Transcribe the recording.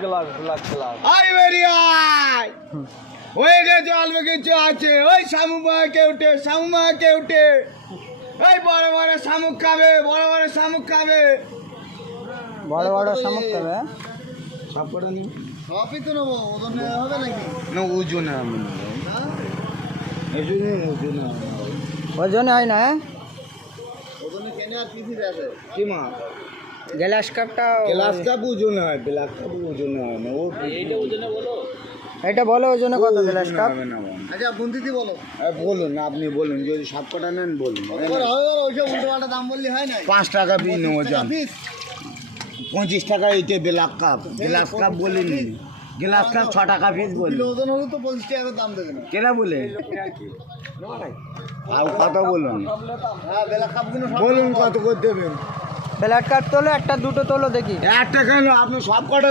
Glass glass glass I বেরিয়াই হয়ে গেছে অল্প কিছু আছে। ওই শামুকে উঠে শামুকে উঠে ওই বড় বড় শামুক খাবে, বড় বড় শামুক খাবে, বড় বড় শামুক খাবে। সব কটা নি সবই তো নেবো, ওজন হবে নাকি? না ওজন আমি নেবো, ওজন ওজনে হয় না। ওজনে কেনে আর পিসি আছে কি মা গ্লাস কাপটা গ্লাস কাপ ওজন হয়, গ্লাস কাপ ওজন হয় না। ও এটা বলো ওজনে কত গ্লাস কাপ? হবে না বাবা। আচ্ছা বুন্দিদি বলো। বলুন, আপনি বলুন, যদি সব কটা নেন বলুন। ওইসব উল্টো পাল্টা দাম বললি হয় না। 5 টাকা পিস নেবো, যান। পিস 25 টাকা এইটা ব্ল্যাক কাপ, গ্লাস কাপ বলিনি, গ্লাস কাপ 6 টাকা পিস বলি। কিলো ওজন হলে তো 25 টাকা করে দাম দেবে না। কেনা বলে আর কত বলুন, হ্যাঁ বেলা কাপগুলো সব বলুন কত করে দেবেন। ব্লাড কাপ তোলো, একটা দুটো তোলো দেখি। একটা কেন, আপনি সব কটা